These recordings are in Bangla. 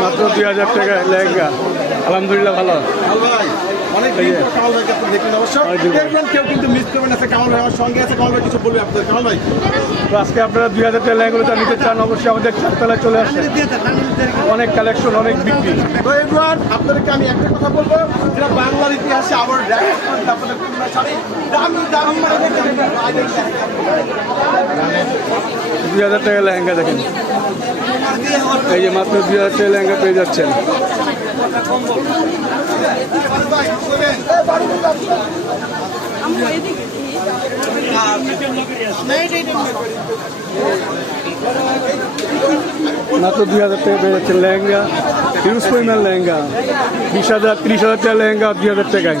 মাত্র দুই হাজার টাকা লেহেঙ্গা আলহামদুলিল্লাহ ভালো আজকে আপনারা দুই হাজার টাকা যা নিতে চান অবশ্যই আমাদের চারতলায় চলে আসেন অনেক কালেকশন অনেক বিক্রি তো এবার আপনাদেরকে আমি একটা কথা বলব যেটা বাংলার ইতিহাসে দামি দামি মানে দুই হাজার টাকা লেহেঙ্গা দেখেন। এই যে মাত্র দুই হাজার টাকা লেহেঙ্গা পেয়ে যাচ্ছেন। মাত্র দুই হাজার টাকা পেয়ে যাচ্ছেন লেহেঙ্গা, হিউজ পরিমাণ লেহেঙ্গা। বিশ হাজার, ত্রিশ হাজার টাকা লেহেঙ্গা, দুই হাজার টাকায়।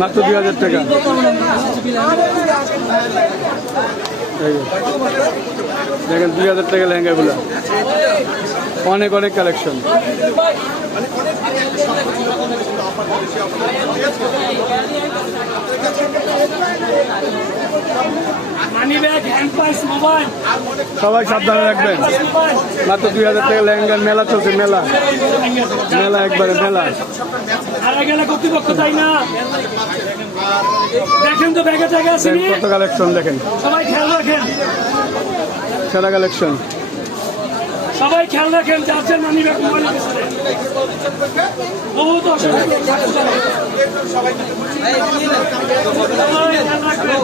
মাত্র দুই হাজার টাকা। দেখেন দুই হাজার টাকা লেহেঙ্গাগুলো। অনেক অনেক কালেকশন। সবাই সাবধানে রাখবেন। মাত্র দুই হাজার টাকা লেহেঙ্গার মেলা চলছে, মেলা। মেলা একবারে, মেলা। হারা গেলে কর্তৃপক্ষ চাই না। দেখেন তো ব্যাগে জায়গা আছে কত কালেকশন দেখেন। সবাই খেয়াল রাখেন। সেরা কালেকশন সবাই খেয়াল রাখেন চার্জের মানি ব্যাগ মোবাইল বহুত অসুবিধা। সবাই খেয়াল রাখবেন